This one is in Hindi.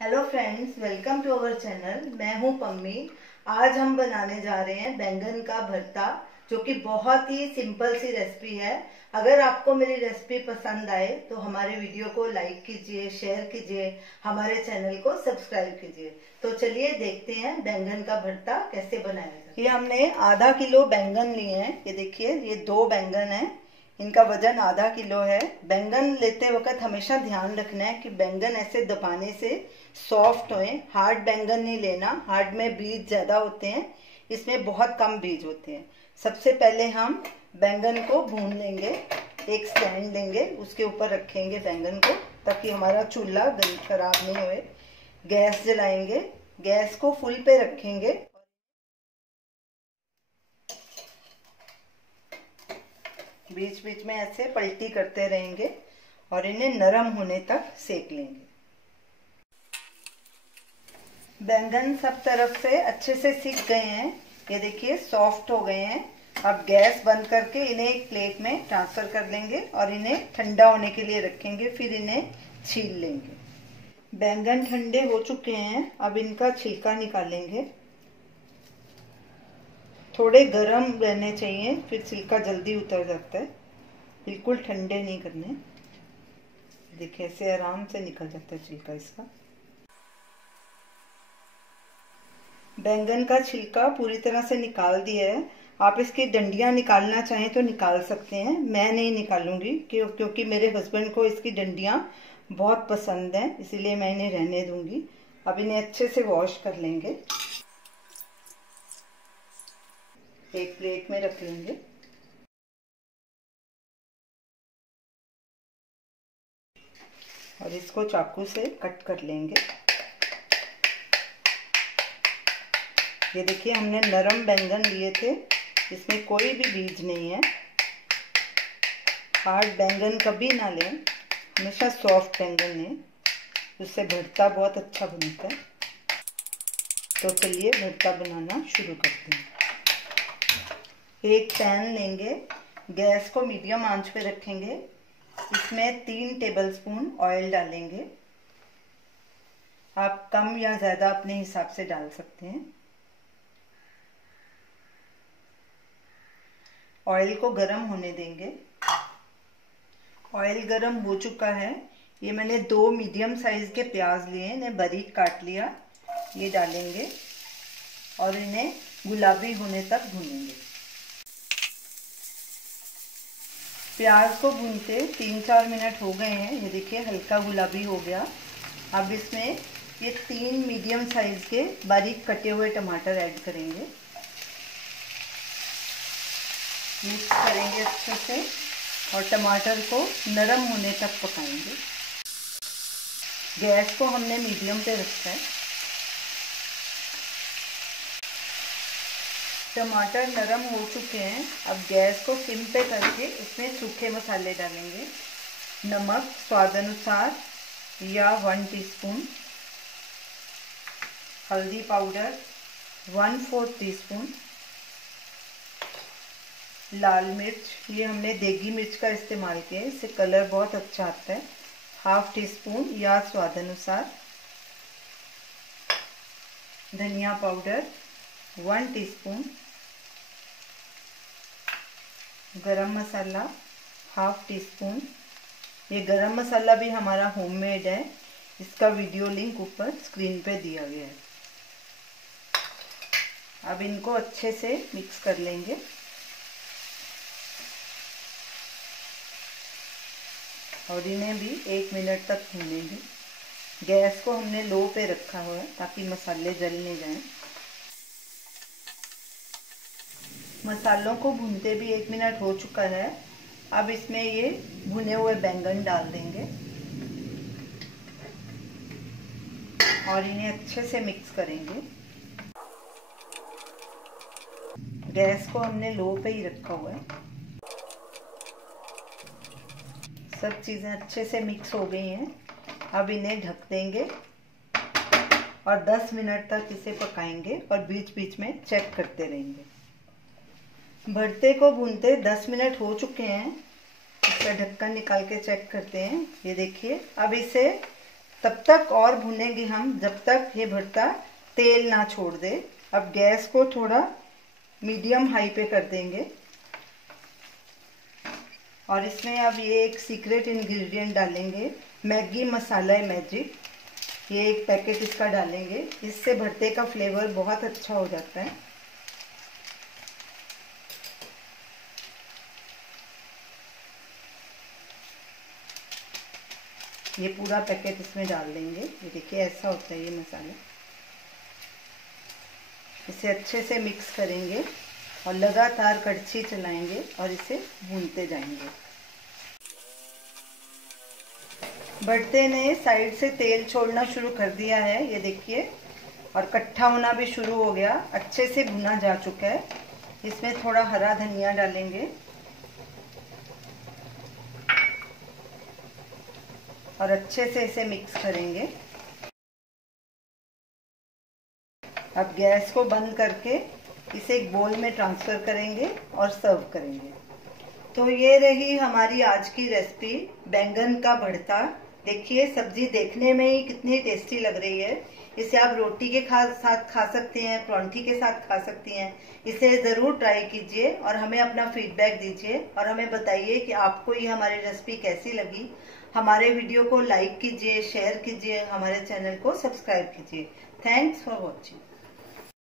Hello friends, welcome to our channel. मैं हूं पम्मी। आज हम बनाने जा रहे हैं बैंगन का भरता, जो कि बहुत ही सिंपल सी रेसिपी है। अगर आपको मेरी रेसिपी पसंद आए तो हमारे वीडियो को लाइक कीजिए, शेयर कीजिए, हमारे चैनल को सब्सक्राइब कीजिए। तो चलिए देखते हैं बैंगन का भरता कैसे बनाया जाए। ये हमने आधा किलो बैंगन लिए हैं। ये देखिए, ये 2 बैंगन हैं। इनका वजन आधा किलो है। बैंगन लेते वक्त हमेशा ध्यान रखना है कि बैंगन ऐसे दबाने से सॉफ्ट होए। हार्ड बैंगन नहीं लेना, हार्ड में बीज ज्यादा होते हैं, इसमें बहुत कम बीज होते हैं। सबसे पहले हम बैंगन को भून लेंगे। एक स्टैंड लेंगे, उसके ऊपर रखेंगे बैंगन को, ताकि हमारा चूल्हा खराब नहीं होए। गैस जलाएंगे, गैस को फुल पे रखेंगे। बीच बीच में ऐसे पलटी करते रहेंगे और इन्हें नरम होने तक सेक लेंगे। बैंगन सब तरफ से अच्छे से सिक गए हैं। ये देखिए, सॉफ्ट हो गए हैं। अब गैस बंद करके इन्हें एक प्लेट में ट्रांसफर कर लेंगे और इन्हें ठंडा होने के लिए रखेंगे। फिर इन्हें छील लेंगे। बैंगन ठंडे हो चुके हैं। अब इनका छिलका निकालेंगे। थोड़े गर्म रहने चाहिए, फिर छिलका जल्दी उतर जाता है। बिल्कुल ठंडे नहीं करने। देखिए, ऐसे आराम से निकल जाता है छिलका इसका। बैंगन का छिलका पूरी तरह से निकाल दिया है। आप इसकी डंडियां निकालना चाहें तो निकाल सकते हैं। मैं नहीं निकालूंगी क्योंकि मेरे हस्बैंड को इसकी डंडियां बहुत पसंद हैं, इसीलिए मैं इन्हें रहने दूंगी। अब इन्हें अच्छे से वॉश कर लेंगे। एक प्लेट में रख लेंगे। और इसको चाकू से कट कर लेंगे। ये देखिए, हमने नरम बैंगन लिए थे, इसमें कोई भी बीज नहीं है। हार्ड बैंगन कभी ना लें, हमेशा सॉफ्ट बैंगन लें, उससे भरता बहुत अच्छा बनता है। तो चलिए भरता बनाना शुरू करते हैं। एक पैन लेंगे, गैस को मीडियम आंच पे रखेंगे। इसमें 3 टेबलस्पून ऑयल डालेंगे। आप कम या ज़्यादा अपने हिसाब से डाल सकते हैं। ऑयल को गरम होने देंगे। ऑयल गरम हो चुका है। ये मैंने 2 मीडियम साइज के प्याज लिए हैं, इन्हें बारीक काट लिया। ये डालेंगे और इन्हें गुलाबी होने तक भूनेंगे। प्याज को भूनते 3-4 मिनट हो गए हैं। ये देखिए, हल्का गुलाबी हो गया। अब इसमें ये 3 मीडियम साइज के बारीक कटे हुए टमाटर ऐड करेंगे। मिक्स करेंगे अच्छे से और टमाटर को नरम होने तक पकाएंगे। गैस को हमने मीडियम पे रखा है। टमाटर नरम हो चुके हैं। अब गैस को सिम पे करके इसमें सूखे मसाले डालेंगे। नमक स्वाद अनुसार या 1 टीस्पून, हल्दी पाउडर 1/4 टीस्पून, लाल मिर्च, ये हमने देगी मिर्च का इस्तेमाल किया है, इससे कलर बहुत अच्छा आता है, 1/2 टीस्पून या स्वाद अनुसार, धनिया पाउडर 1 टीस्पून, गरम मसाला 1/2 टीस्पून। ये गरम मसाला भी हमारा होममेड है, इसका वीडियो लिंक ऊपर स्क्रीन पे दिया गया है। अब इनको अच्छे से मिक्स कर लेंगे और इन्हें भी 1 मिनट तक भूनेंगे। गैस को हमने लो पे रखा हुआ है ताकि मसाले जल नहीं जाएं। मसालों को भूनते भी 1 मिनट हो चुका है। अब इसमें ये भुने हुए बैंगन डाल देंगे और इन्हें अच्छे से मिक्स करेंगे। गैस को हमने लो पे ही रखा हुआ है। सब चीज़ें अच्छे से मिक्स हो गई हैं। अब इन्हें ढक देंगे और 10 मिनट तक इसे पकाएंगे और बीच बीच में चेक करते रहेंगे। भरते को भूनते 10 मिनट हो चुके हैं। इसका ढक्कन निकाल के चेक करते हैं। ये देखिए, अब इसे तब तक और भुनेंगे हम जब तक ये भरता तेल ना छोड़ दे। अब गैस को थोड़ा मीडियम हाई पे कर देंगे और इसमें अब ये एक सीक्रेट इंग्रेडिएंट डालेंगे, मैगी मसाला मैजिक। ये एक पैकेट इसका डालेंगे, इससे भरते का फ्लेवर बहुत अच्छा हो जाता है। ये पूरा पैकेट इसमें डाल देंगे। ये देखिए ऐसा होता है ये मसाला। इसे अच्छे से मिक्स करेंगे और लगातार कड़छी चलाएंगे और इसे भूनते जाएंगे। भरते ने साइड से तेल छोड़ना शुरू कर दिया है, ये देखिए, और कट्ठा होना भी शुरू हो गया, अच्छे से भुना जा चुका है। इसमें थोड़ा हरा धनिया डालेंगे और अच्छे से इसे मिक्स करेंगे। अब गैस को बंद करके इसे एक बोल में ट्रांसफर करेंगे और सर्व करेंगे। तो ये रही हमारी आज की रेसिपी, बैंगन का भरता। देखिए सब्जी देखने में ही कितनी टेस्टी लग रही है। इसे आप रोटी के साथ खा सकते हैं, परांठी के साथ खा सकती हैं। इसे ज़रूर ट्राई कीजिए और हमें अपना फीडबैक दीजिए और हमें बताइए कि आपको ये हमारी रेसिपी कैसी लगी। हमारे वीडियो को लाइक कीजिए, शेयर कीजिए, हमारे चैनल को सब्सक्राइब कीजिए। Thanks for watching.